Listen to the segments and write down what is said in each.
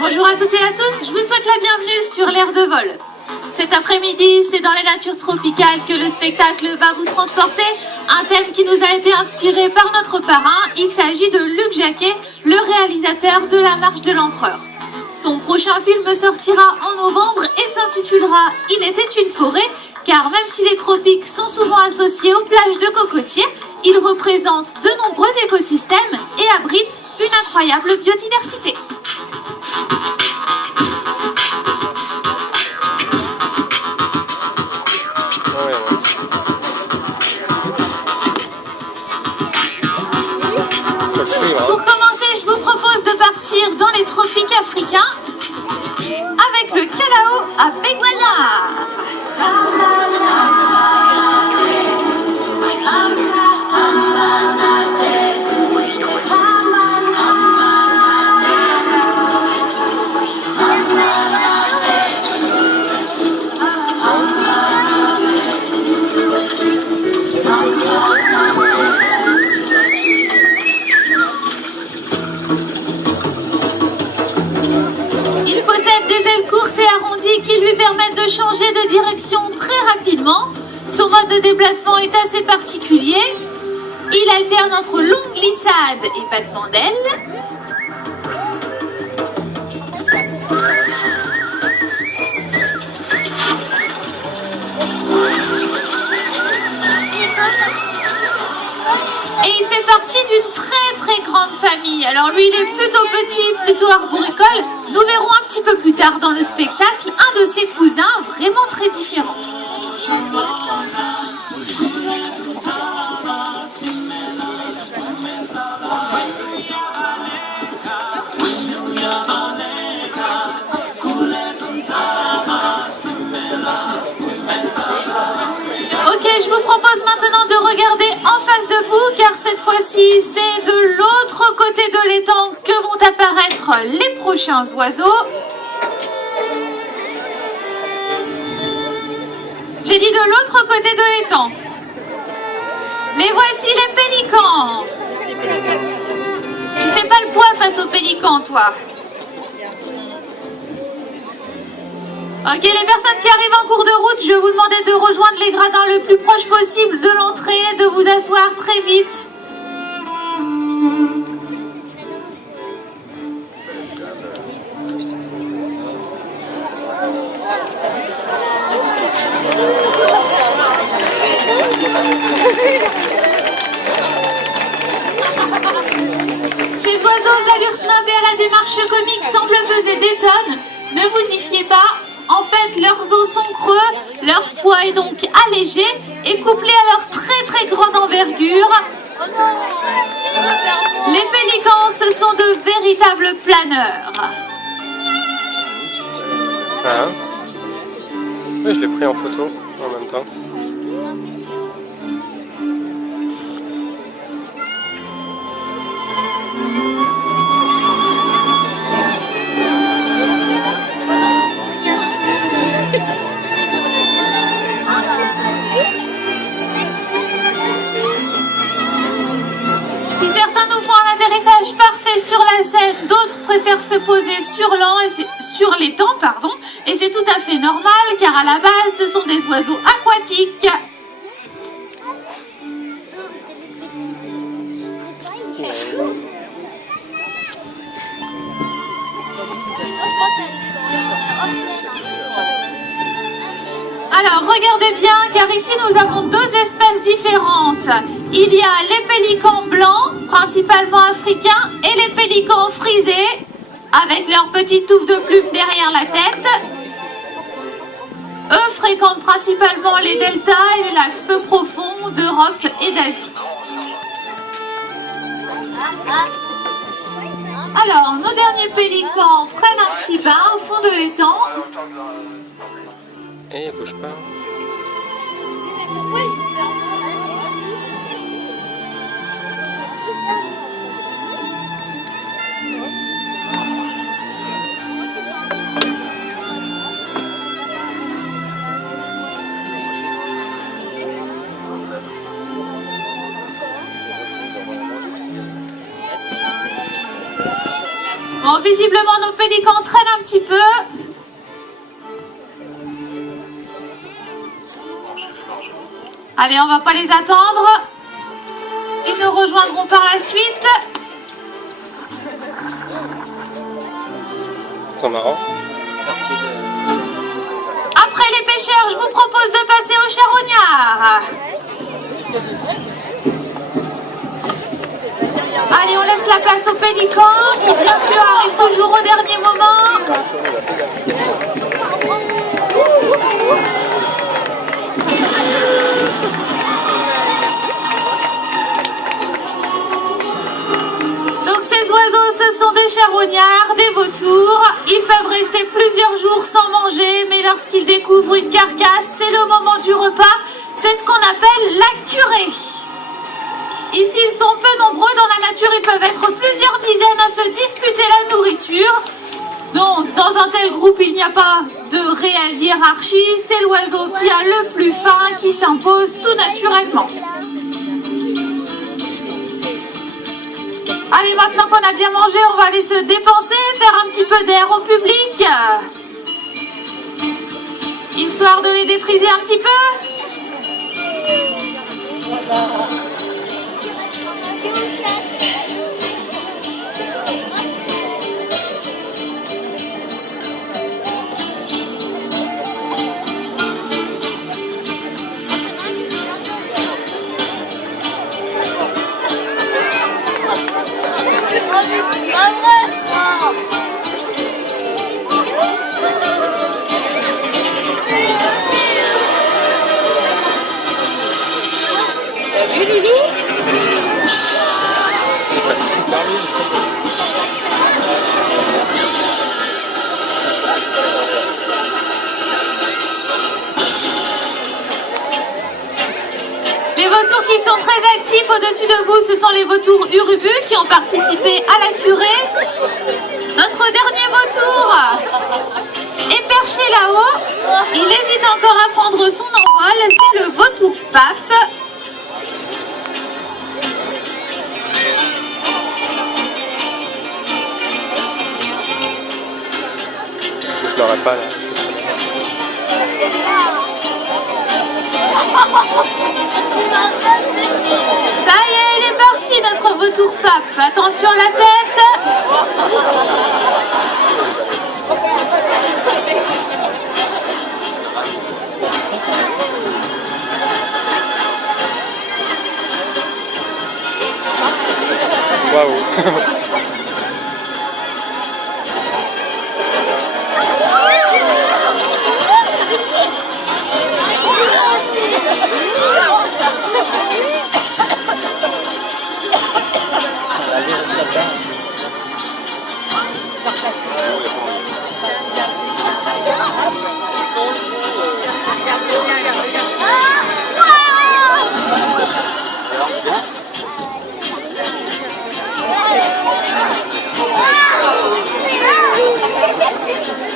Bonjour à toutes et à tous, je vous souhaite la bienvenue sur l'air de vol. Cet après-midi, c'est dans les natures tropicales que le spectacle va vous transporter, un thème qui nous a été inspiré par notre parrain. Il s'agit de Luc Jacquet, le réalisateur de La Marche de l'Empereur. Son prochain film sortira en novembre et s'intitulera « Il était une forêt », car même si les tropiques sont souvent associés aux plages de cocotiers, ils représentent de nombreux écosystèmes et abritent une incroyable biodiversité. Pour commencer, je vous propose de partir dans les tropiques africains avec le Kalao avec moi. Il possède des ailes courtes et arrondies qui lui permettent de changer de direction très rapidement. Son mode de déplacement est assez particulier. Il alterne entre longues glissades et battements d'ailes. Et il fait partie d'une très grande famille. Alors lui, il est plutôt petit, plutôt arboricole. Nous verrons un petit peu plus tard dans le spectacle un de ses cousins vraiment très différents. Ok, je vous propose maintenant de regarder en face de vous, car cette fois-ci, c'est de l'autre côté de l'étang que vont apparaître les prochains oiseaux. J'ai dit de l'autre côté de l'étang. Les voici les pélicans. Tu fais pas le poids face aux pélicans, toi. Ok, les personnes qui arrivent en cours de route, je vais vous demander de rejoindre les gradins le plus proche possible de l'entrée et de vous asseoir très vite. Ces oiseaux aux allures snob et à la démarche comique semblent peser des tonnes. Ne vous y fiez pas. En fait, leurs os sont creux, leur poids est donc allégé et couplé à leur très grande envergure. Les pélicans, ce sont de véritables planeurs. Ah, oui, je l'ai pris en photo en même temps. Si certains nous font un atterrissage parfait sur la scène, d'autres préfèrent se poser sur l'étang, et c'est tout à fait normal, car à la base, ce sont des oiseaux aquatiques. Alors, regardez bien, car ici, nous avons deux espèces différentes. Il y a les pélicans blancs, principalement africains, et les pélicans frisés, avec leurs petites touffes de plumes derrière la tête. Eux fréquentent principalement les deltas et les lacs peu profonds d'Europe et d'Asie. Alors, nos derniers pélicans prennent un petit bain au fond de l'étang. Et il bouge pas. Bon, visiblement, nos pélicans très Allez, on va pas les attendre. Ils nous rejoindront par la suite. C'est marrant. Après les pêcheurs, je vous propose de passer aux charognards. Allez, on laisse la place aux pélicans, qui bien sûr arrivent toujours au dernier moment. Donc ces oiseaux, ce sont des charognards, des vautours. Ils peuvent rester plusieurs jours sans manger, mais lorsqu'ils découvrent une carcasse, c'est le moment du repas. C'est ce qu'on appelle la curée. Ici, ils sont peu nombreux dans la nature, ils peuvent être plusieurs dizaines à se disputer la nourriture. Donc, dans un tel groupe, il n'y a pas de réelle hiérarchie. C'est l'oiseau qui a le plus faim qui s'impose tout naturellement. Allez, maintenant qu'on a bien mangé, on va aller se dépenser, faire un petit peu d'air au public. Histoire de les défriser un petit peu. Les vautours qui sont très actifs au-dessus de vous, ce sont les vautours urubus qui ont participé à la curée. Notre dernier vautour est perché là-haut. Il hésite encore à prendre son envol. C'est le vautour pape. Je l'aurais pas là. Ça y est, il est parti notre vautour pape. Attention la tête. Waouh.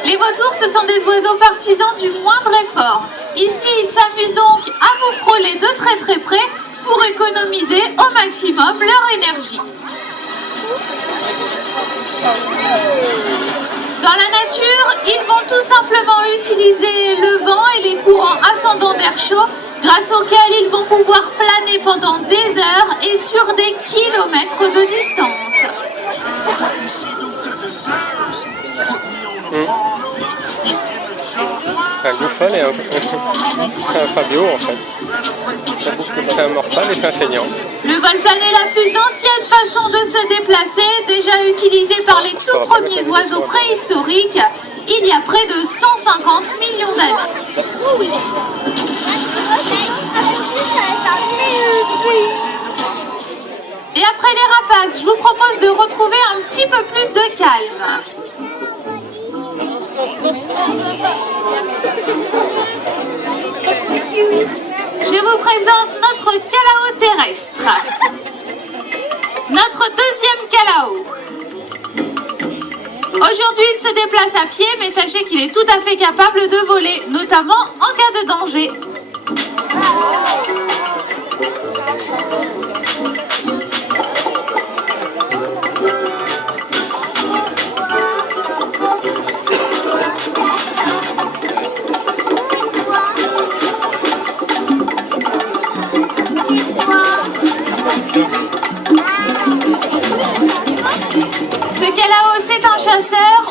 Les vautours, ce sont des oiseaux partisans du moindre effort. Ici, ils s'amusent donc à vous frôler de très très près pour économiser au maximum leur énergie. Dans la nature, ils vont tout simplement utiliser le vent et les courants ascendants d'air chaud, grâce auxquels ils vont pouvoir planer pendant des heures et sur des kilomètres de distance. Un gouffal et un Fabio en fait. C'est un morphal et c'est un feignant. Le vol plané est la plus ancienne façon de se déplacer, déjà utilisée par les tout premiers oiseaux préhistoriques, il y a près de 150 millions d'années. Et après les rapaces, je vous propose de retrouver un petit peu plus de calme. Je vous présente notre calao terrestre. Notre deuxième calao. Aujourd'hui, il se déplace à pied, mais sachez qu'il est tout à fait capable de voler, notamment en cas de danger.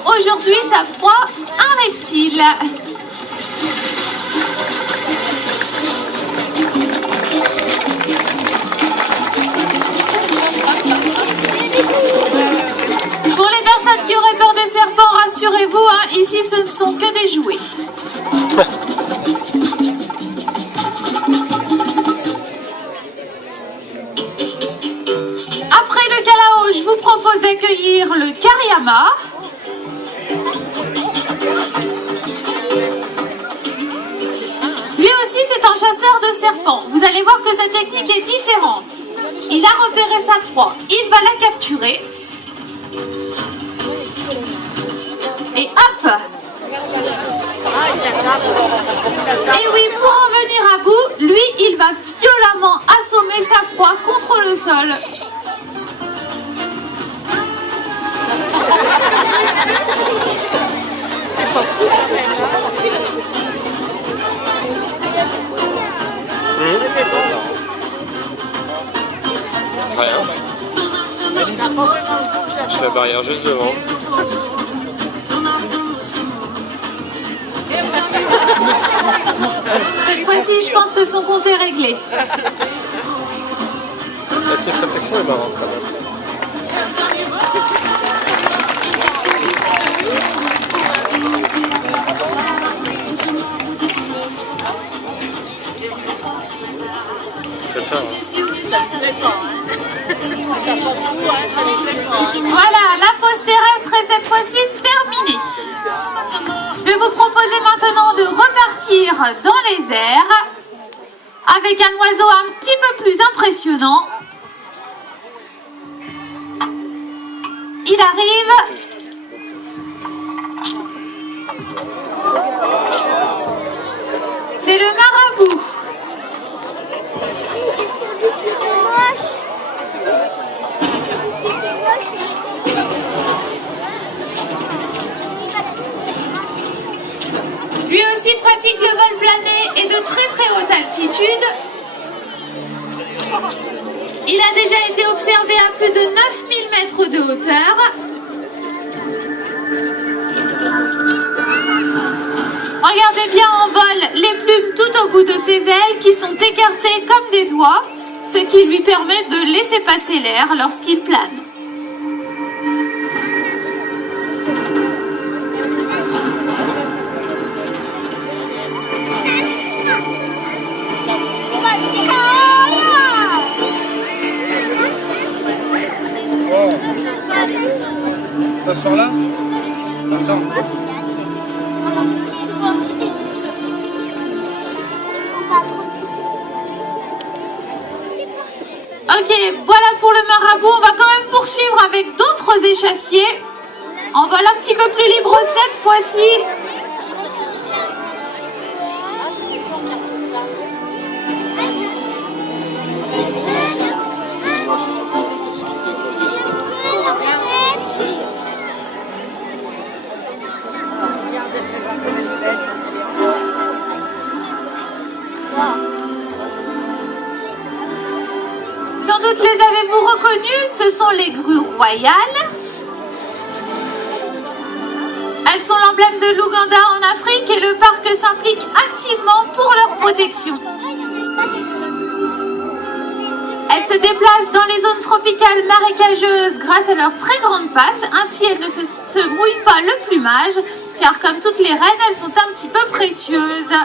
aujourd'hui sa proie, un reptile. Pour les personnes qui auraient peur des serpents, rassurez-vous, hein, ici ce ne sont que des jouets. Après le Kalao, je vous propose d'accueillir le Kariama. Lui aussi, c'est un chasseur de serpents. Vous allez voir que sa technique est différente. Il a repéré sa proie, il va la capturer. Et hop! Et oui, pour en venir à bout, lui, il va violemment assommer sa proie contre le sol. Rien. J'ai la barrière juste devant. Cette fois-ci, je pense que son compte est réglé. La petite réflexion est marrante quand même. J'ai peur. Voilà, la pause terrestre est cette fois-ci terminée. Je vais vous proposer maintenant de repartir dans les airs avec un oiseau un petit peu plus impressionnant. Il arrive. C'est le marabout. Lui aussi pratique le vol plané et de très très haute altitude. Il a déjà été observé à plus de 9000 mètres de hauteur. Regardez bien en vol les plumes tout au bout de ses ailes qui sont écartées comme des doigts, ce qui lui permet de laisser passer l'air lorsqu'il plane. T'asseoir là? Attends. Ok, voilà pour le marabout. On va quand même poursuivre avec d'autres échassiers. En vol un petit peu plus libre cette fois-ci. Sans doute les avez-vous reconnus, ce sont les grues royales. Elles sont l'emblème de l'Ouganda en Afrique et le parc s'implique activement pour leur protection. Elles se déplacent dans les zones tropicales marécageuses grâce à leurs très grandes pattes, ainsi elles ne se mouillent pas le plumage, car comme toutes les reines, elles sont un petit peu précieuses.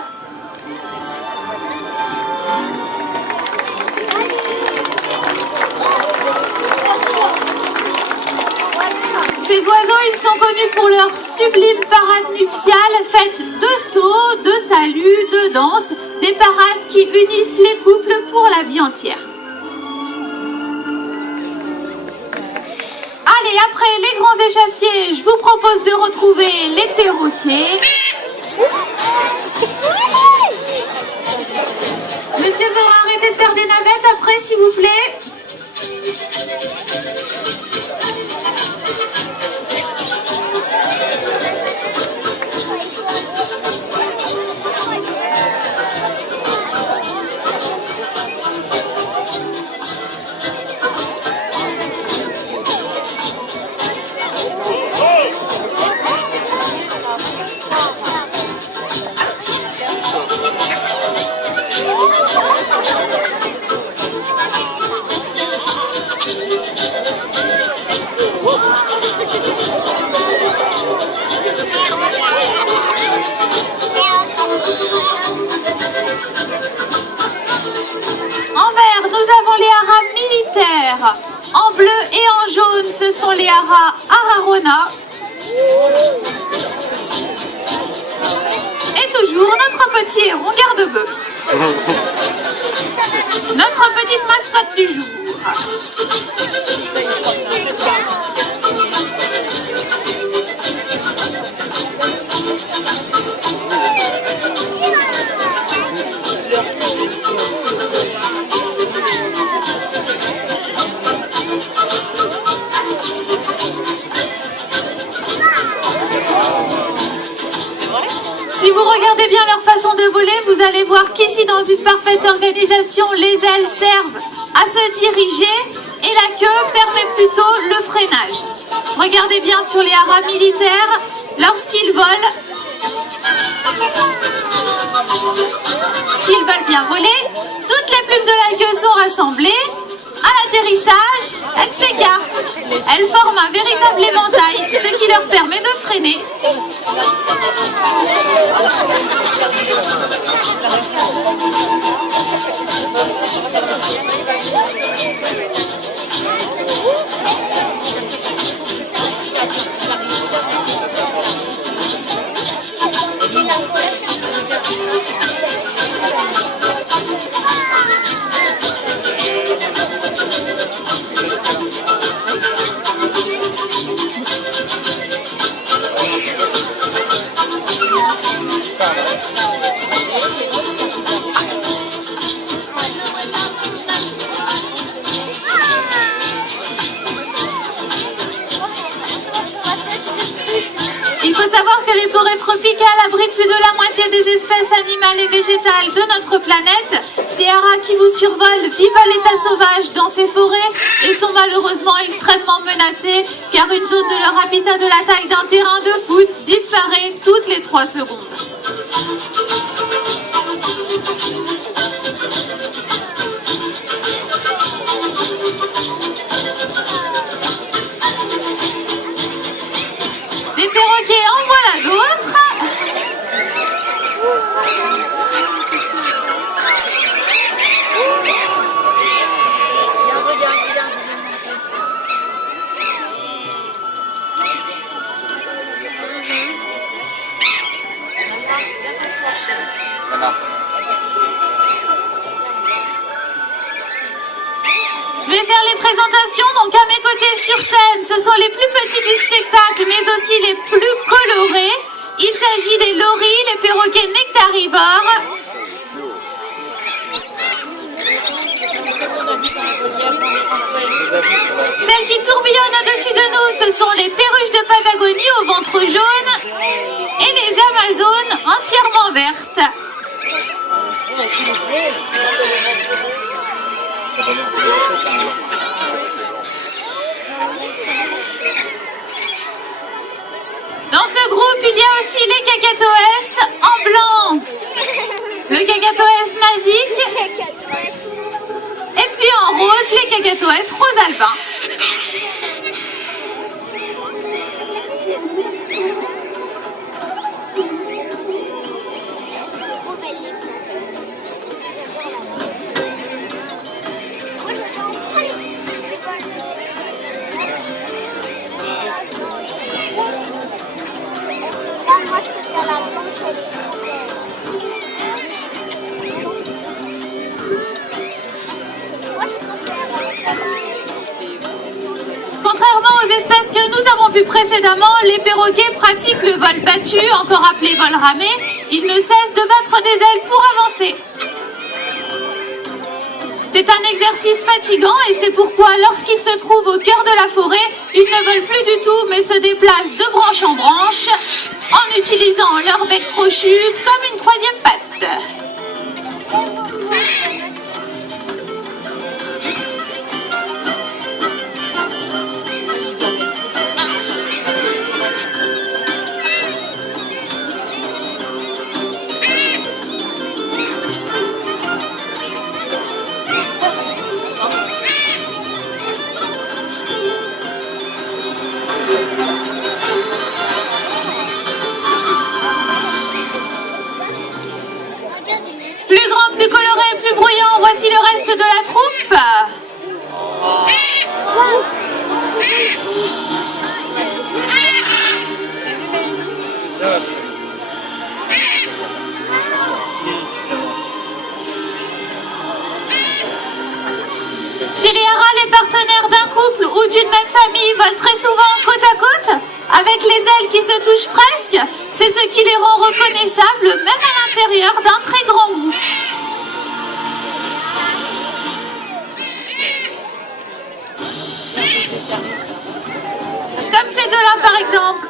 Ces oiseaux, ils sont connus pour leur sublime parade nuptiale faite de sauts, de saluts, de danses, des parades qui unissent les couples pour la vie entière. Allez, après les grands échassiers, je vous propose de retrouver les perroquets. Monsieur veut arrêter de faire des navettes après, s'il vous plaît. militaires. En bleu et en jaune, ce sont les haras Ararona. Et toujours notre petit héron garde-bœuf. Notre petite mascotte du jour. Si vous regardez bien leur façon de voler, vous allez voir qu'ici, dans une parfaite organisation, les ailes servent à se diriger et la queue permet plutôt le freinage. Regardez bien sur les haras militaires, lorsqu'ils volent, s'ils veulent bien voler, toutes les plumes de la queue sont rassemblées. À l'atterrissage, elles s'écartent. Elles forment un véritable éventail, ce qui leur permet de freiner. Il faut savoir que les forêts tropicales abritent plus de la moitié des espèces animales et végétales de notre planète. Ces haras qui vous survolent vivent à l'état sauvage dans ces forêts et sont malheureusement extrêmement menacés car une zone de leur habitat de la taille d'un terrain de foot disparaît toutes les 3 secondes. Des perroquets, en voilà d'autres. Voilà. Je vais faire les présentations, donc à mes côtés sur scène, ce sont les plus petits du spectacle, mais aussi les plus colorés. Il s'agit des loris, les perroquets nectarivores. Celles qui tourbillonnent au-dessus de nous, ce sont les perruches de Patagonie au ventre jaune et les Amazones entièrement vertes. Dans ce groupe, il y a aussi les cacatoès en blanc, le cacatoès nasique, et puis en rose, les cacatoès rose albin. Contrairement aux espèces que nous avons vues précédemment, les perroquets pratiquent le vol battu, encore appelé vol ramé. Ils ne cessent de battre des ailes pour avancer. C'est un exercice fatigant et c'est pourquoi lorsqu'ils se trouvent au cœur de la forêt, ils ne volent plus du tout mais se déplacent de branche en branche en utilisant leur bec crochu comme une 3e patte. Plus grand, plus coloré, plus bruyant, voici le reste de la troupe. là, chérie. Chez les haras, les partenaires d'un couple ou d'une même famille volent très souvent côte à côte, avec les ailes qui se touchent presque. C'est ce qui les rend reconnaissables, même à l'intérieur d'un très grand groupe. Comme ces deux-là, par exemple.